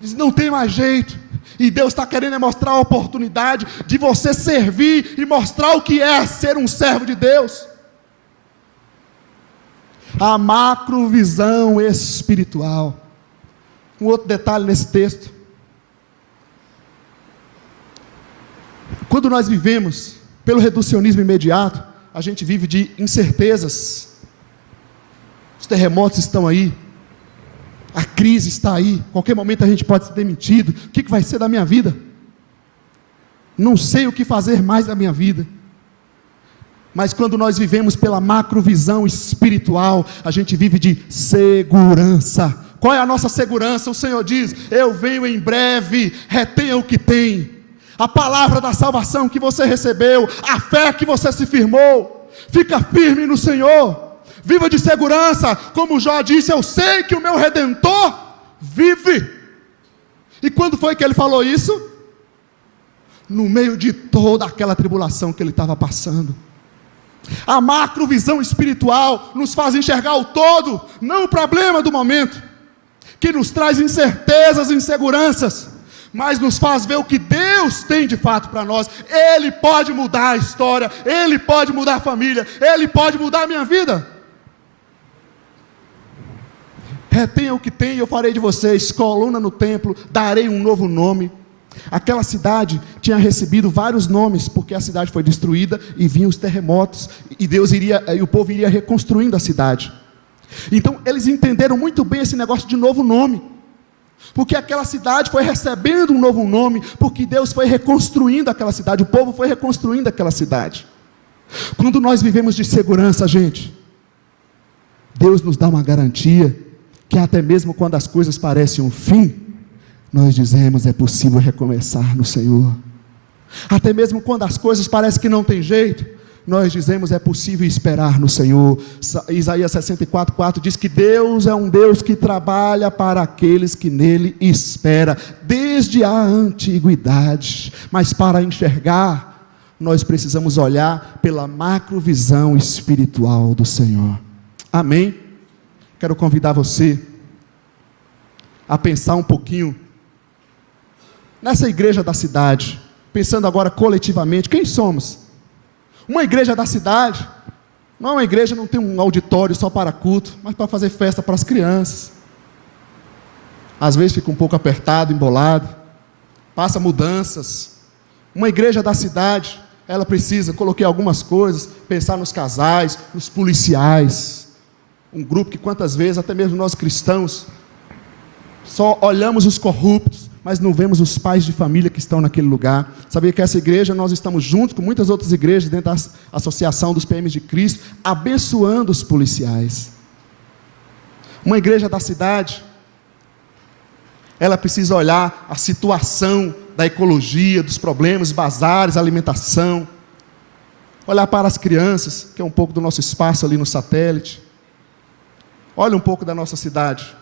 diz, não tem mais jeito. E Deus está querendo mostrar a oportunidade de você servir e mostrar o que é ser um servo de Deus. A macrovisão espiritual. Um outro detalhe nesse texto. Quando nós vivemos pelo reducionismo imediato, a gente vive de incertezas. Os terremotos estão aí, a crise está aí, qualquer momento a gente pode ser demitido. O que vai ser da minha vida? Não sei o que fazer mais da minha vida. Mas quando nós vivemos pela macrovisão espiritual, a gente vive de segurança. Qual é a nossa segurança? O Senhor diz, eu venho em breve, retenha o que tem. A palavra da salvação que você recebeu, a fé que você se firmou, fica firme no Senhor, viva de segurança, como Jó disse, eu sei que o meu Redentor vive. E quando foi que ele falou isso? No meio de toda aquela tribulação que ele estava passando. A macrovisão espiritual nos faz enxergar o todo, não o problema do momento, que nos traz incertezas e inseguranças, mas nos faz ver o que Deus Deus tem de fato para nós. Ele pode mudar a história, Ele pode mudar a família, Ele pode mudar a minha vida. Retenha o que tem, eu farei de vocês coluna no templo, darei um novo nome. Aquela cidade tinha recebido vários nomes, porque a cidade foi destruída e vinham os terremotos, e o povo iria reconstruindo a cidade. Então eles entenderam muito bem esse negócio de novo nome, porque aquela cidade foi recebendo um novo nome, porque Deus foi reconstruindo aquela cidade, o povo foi reconstruindo aquela cidade. Quando nós vivemos de segurança, gente, Deus nos dá uma garantia, que até mesmo quando as coisas parecem um fim, nós dizemos, é possível recomeçar no Senhor. Até mesmo quando as coisas parecem que não tem jeito, nós dizemos, é possível esperar no Senhor. Isaías 64:4 diz que Deus é um Deus que trabalha para aqueles que nele esperam, desde a antiguidade. Mas para enxergar, nós precisamos olhar pela macrovisão espiritual do Senhor. Amém? Quero convidar você a pensar um pouquinho nessa igreja da cidade, pensando agora coletivamente, quem somos? Uma igreja da cidade, não é uma igreja, não tem um auditório só para culto, mas para fazer festa para as crianças. Às vezes fica um pouco apertado, embolado, passa mudanças. Uma igreja da cidade, ela precisa, coloquei algumas coisas, pensar nos casais, nos policiais, um grupo que quantas vezes, até mesmo nós cristãos, só olhamos os corruptos, mas não vemos os pais de família que estão naquele lugar. Sabia que essa igreja, nós estamos juntos com muitas outras igrejas, dentro da Associação dos PMs de Cristo, abençoando os policiais. Uma igreja da cidade, ela precisa olhar a situação da ecologia, dos problemas, bazares, alimentação, olhar para as crianças, que é um pouco do nosso espaço ali no satélite. Olha um pouco da nossa cidade.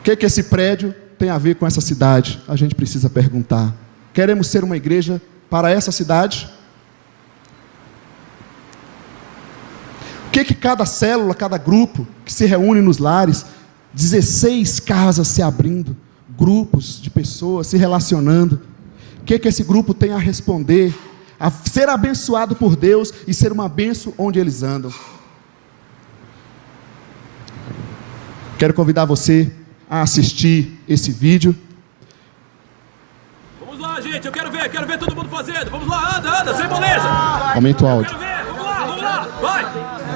O que esse prédio tem a ver com essa cidade? A gente precisa perguntar. Queremos ser uma igreja para essa cidade? O que cada célula, cada grupo que se reúne nos lares, 16 casas se abrindo, grupos de pessoas se relacionando, o que esse grupo tem a responder? A ser abençoado por Deus e ser uma bênção onde eles andam. Quero convidar você a assistir esse vídeo. Vamos lá, gente, eu quero ver todo mundo fazendo. Vamos lá, anda, sem moleza. Aumenta o áudio. Quero ver, vamos lá,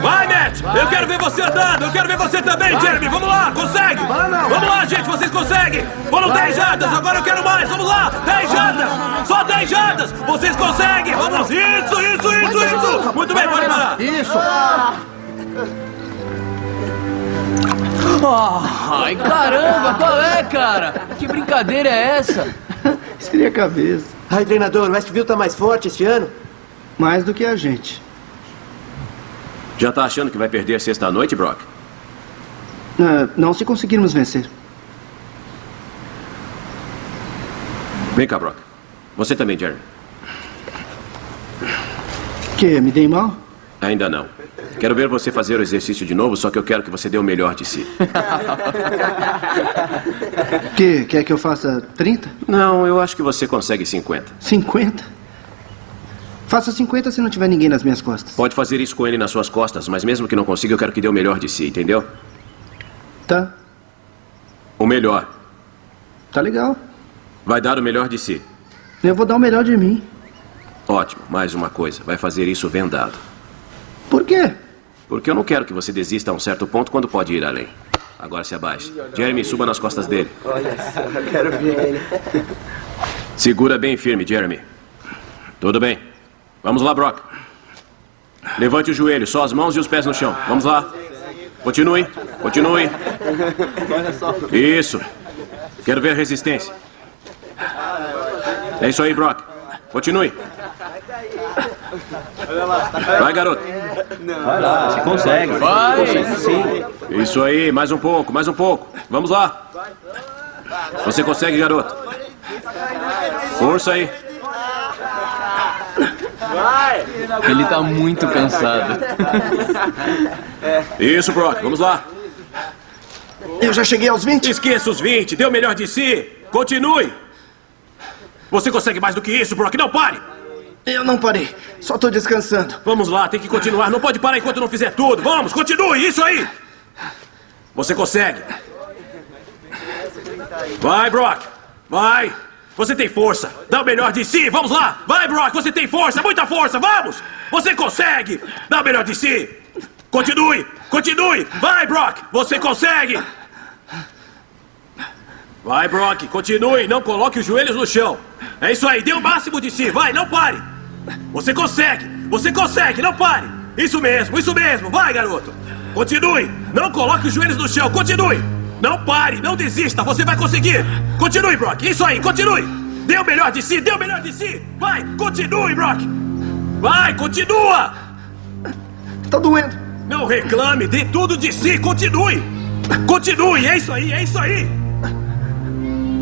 vai, Matt, eu quero ver você andando, eu quero ver você também, Jeremy, vamos lá, consegue? Vamos lá, gente, vocês conseguem. Foram 10 jardas, agora eu quero mais, vamos lá, 10 jardas, só 10 jardas, vocês conseguem, vamos, isso, muito bem, pode parar. Isso. Ai, caramba, qual é, cara? Que brincadeira é essa? Seria a cabeça. Ai, treinador, o Westview tá mais forte este ano? Mais do que a gente. Já tá achando que vai perder sexta-noite, Brock? Não se conseguirmos vencer. Vem cá, Brock. Você também, Jeremy. Que, me dei mal? Ainda não. Quero ver você fazer o exercício de novo, só que eu quero que você dê o melhor de si. Quer que eu faça 30? Não, eu acho que você consegue 50. 50? Faça 50 se não tiver ninguém nas minhas costas. Pode fazer isso com ele nas suas costas, mas mesmo que não consiga, eu quero que dê o melhor de si, entendeu? Tá. O melhor. Tá legal. Vai dar o melhor de si. Eu vou dar o melhor de mim. Ótimo, mais uma coisa. Vai fazer isso vendado. Por quê? Porque eu não quero que você desista a um certo ponto quando pode ir além. Agora se abaixe. Jeremy, suba nas costas dele. Olha só, eu quero ver ele. Segura bem firme, Jeremy. Tudo bem. Vamos lá, Brock. Levante o joelho, só as mãos e os pés no chão. Vamos lá. Continue. Isso. Quero ver a resistência. É isso aí, Brock. Continue. Vai, garoto. Vai lá, você consegue. Vai. Consegue sim. Isso aí, mais um pouco. Vamos lá. Você consegue, garoto. Força aí. Ele tá muito cansado. Isso, Brock. Vamos lá. Eu já cheguei aos 20? Esqueça os 20. Dê o melhor de si. Continue. Você consegue mais do que isso, Brock. Não pare. Eu não parei. Só tô descansando. Vamos lá, tem que continuar. Não pode parar enquanto não fizer tudo. Vamos, continue. Isso aí. Você consegue. Vai, Brock. Vai. Você tem força. Dá o melhor de si. Vamos lá. Vai, Brock. Você tem força. Muita força. Vamos. Você consegue. Dá o melhor de si. Continue. Continue. Vai, Brock. Você consegue. Vai, Brock. Continue. Não coloque os joelhos no chão. É isso aí. Dê o máximo de si. Vai, não pare. Você consegue. Você consegue. Não pare. Isso mesmo. Isso mesmo. Vai, garoto. Continue. Não coloque os joelhos no chão. Continue. Não pare, não desista, você vai conseguir. Continue, Brock, isso aí, continue. Dê o melhor de si, dê o melhor de si. Vai, continue, Brock. Vai, continua. Tá doendo. Não reclame, dê tudo de si, continue. Continue, é isso aí, é isso aí.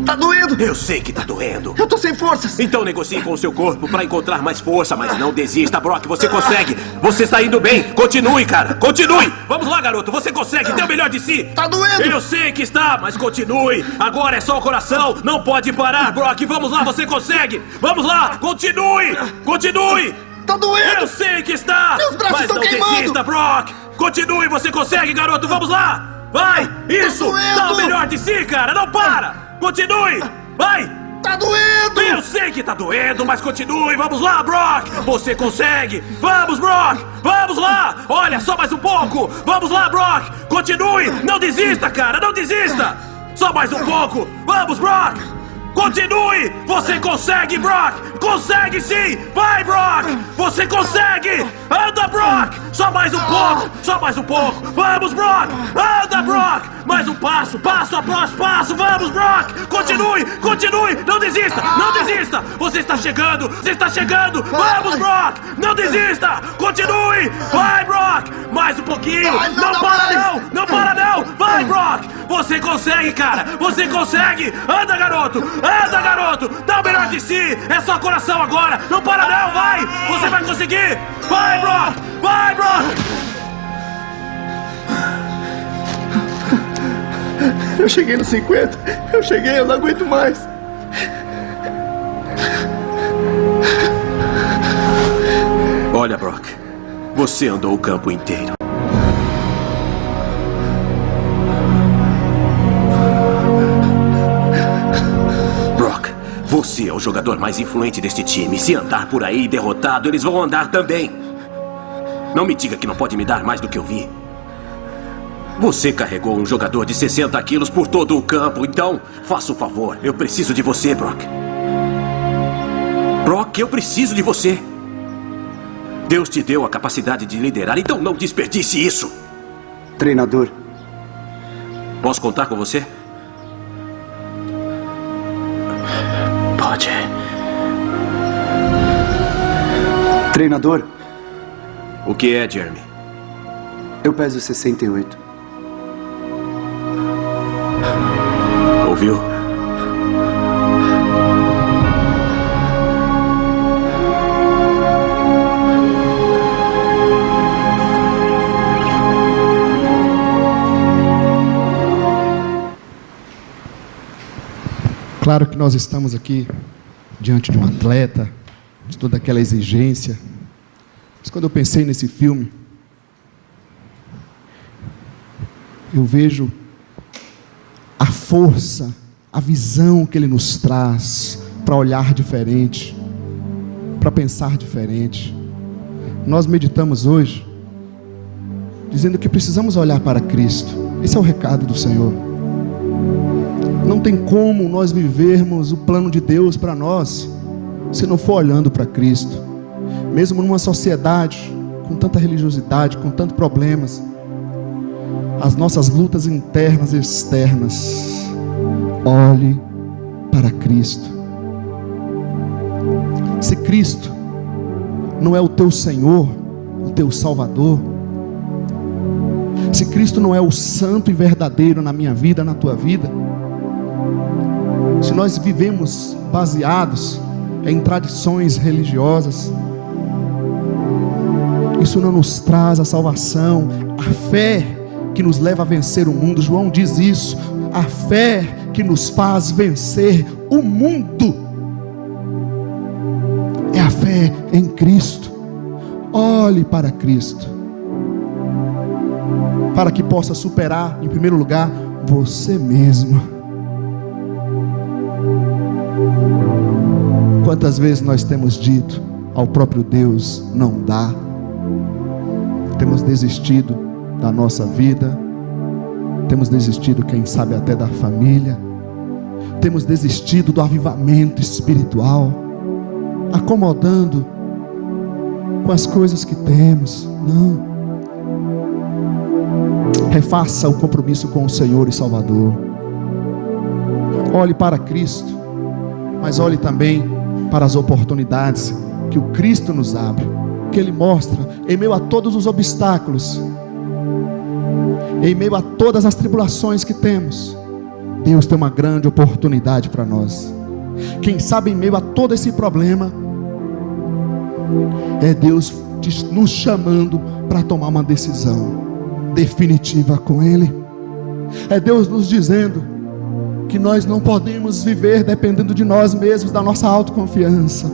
Tá doendo. Eu sei que tá doendo. Eu tô sem forças. Então negocie com o seu corpo para encontrar mais força, mas não desista, Brock, você consegue. Você está indo bem, continue, cara, continue. Vamos lá, garoto, você consegue, dê o melhor de si. Tá doendo. Eu sei que está, mas continue. Agora é só o coração, não pode parar, Brock. Vamos lá, você consegue. Vamos lá, continue, continue. Tá doendo. Eu sei que está, Meus braços mas estão não queimando. desista, Brock. Continue, você consegue, garoto, vamos lá. Vai, isso, doendo. dá o melhor de si, cara, não para. Continue, vai. Tá doendo. Eu sei que tá doendo, mas continue. Vamos lá, Brock. Você consegue. Vamos, Brock. Vamos lá. Olha, só mais um pouco. Vamos lá, Brock. Continue. Não desista, cara. Não desista. Só mais um pouco. Vamos, Brock. Continue. Você consegue, Brock. Consegue sim. Vai, Brock. Você consegue. Anda, Brock. Só mais um pouco. Só mais um pouco. Vamos, Brock. Anda, Brock. Mais um passo. Passo após passo. Vamos, Brock. Continue. Continue. Não desista. Não desista. Você está chegando. Você está chegando. Vamos, Brock. Não desista. Continue. Vai, Brock. Mais um pouquinho. Não para, não. Não para, não. Vai, Brock. Você consegue, cara. Você consegue. Anda, garoto. Anda, garoto. Dá o melhor de si. É só coração agora. Não para, não. Vai. Você vai conseguir. Vai, Brock. Vai, Brock. Eu cheguei nos 50. Eu cheguei, eu não aguento mais. Olha, Brock. Você andou o campo inteiro. Brock, você é o jogador mais influente deste time. Se andar por aí derrotado, eles vão andar também. Não me diga que não pode me dar mais do que eu vi. Você carregou um jogador de 60 quilos por todo o campo, então faça um favor. Eu preciso de você, Brock. Brock, eu preciso de você. Deus te deu a capacidade de liderar, então não desperdice isso. Treinador. Posso contar com você? Pode. Treinador, O que é, Jeremy? eu peso 68. Ouviu? Claro que nós estamos aqui diante de um atleta, de toda aquela exigência. Mas quando eu pensei nesse filme, eu vejo a força, a visão que ele nos traz para olhar diferente, para pensar diferente. Nós meditamos hoje, dizendo que precisamos olhar para Cristo. Esse é o recado do Senhor. Não tem como nós vivermos o plano de Deus para nós, se não for olhando para Cristo. Mesmo numa sociedade com tanta religiosidade, com tantos problemas, as nossas lutas internas e externas, olhe para Cristo. Se Cristo não é o teu Senhor, o teu Salvador, se Cristo não é o santo e verdadeiro na minha vida, na tua vida, se nós vivemos baseados em tradições religiosas, isso não nos traz a salvação, a fé que nos leva a vencer o mundo. João diz isso, a fé que nos faz vencer o mundo. fé em Cristo. Olhe para Cristo, para que possa superar, em primeiro lugar, você mesmo. Quantas vezes nós temos dito ao próprio Deus, não dá. Temos desistido da nossa vida, temos desistido, quem sabe, até da família, temos desistido do avivamento espiritual, acomodando com as coisas que temos. Não, refaça o compromisso com o Senhor e Salvador. Olhe para Cristo, mas olhe também para as oportunidades que o Cristo nos abre, que Ele mostra em meio a todos os obstáculos, em meio a todas as tribulações que temos. Deus tem uma grande oportunidade para nós. Quem sabe em meio a todo esse problema, é Deus nos chamando para tomar uma decisão definitiva com Ele. É Deus nos dizendo que nós não podemos viver dependendo de nós mesmos, da nossa autoconfiança.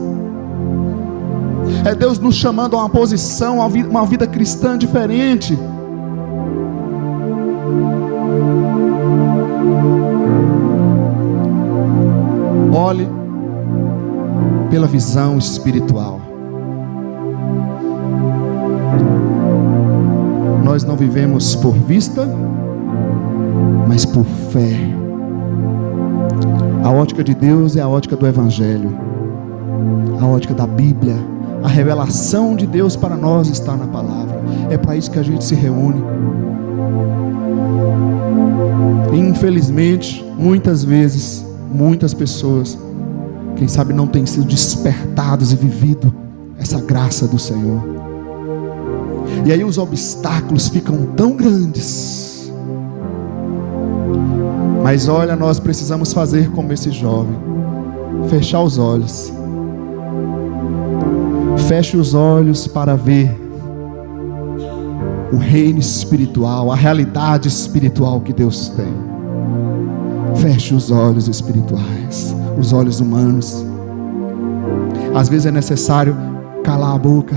É Deus nos chamando a uma posição, a uma vida cristã diferente. Olhe pela visão espiritual. Nós não vivemos por vista, mas por fé. A ótica de Deus é a ótica do Evangelho, a ótica da Bíblia. A revelação de Deus para nós está na palavra. É para isso que a gente se reúne. Infelizmente, muitas vezes, muitas pessoas, quem sabe, não têm sido despertados e vivido essa graça do Senhor. E aí os obstáculos ficam tão grandes. Mas olha, nós precisamos fazer como esse jovem: fechar os olhos. Feche os olhos para ver o reino espiritual, a realidade espiritual que Deus tem. Feche os olhos espirituais, os olhos humanos. Às vezes é necessário calar a boca.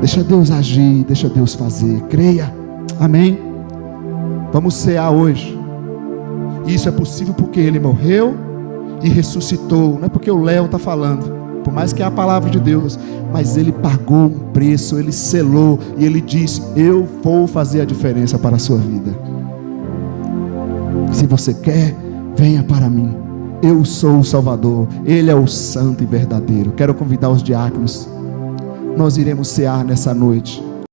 Deixa Deus agir, deixa Deus fazer. Creia, amém? Vamos cear hoje. Isso é possível porque Ele morreu e ressuscitou. Não é porque o Léo está falando, por mais que é a palavra de Deus, mas Ele pagou um preço, Ele selou e Ele disse: eu vou fazer a diferença para a sua vida. Se você quer, venha para mim. Eu sou o Salvador, Ele é o santo e verdadeiro. Quero convidar os diáconos. Nós iremos cear nessa noite.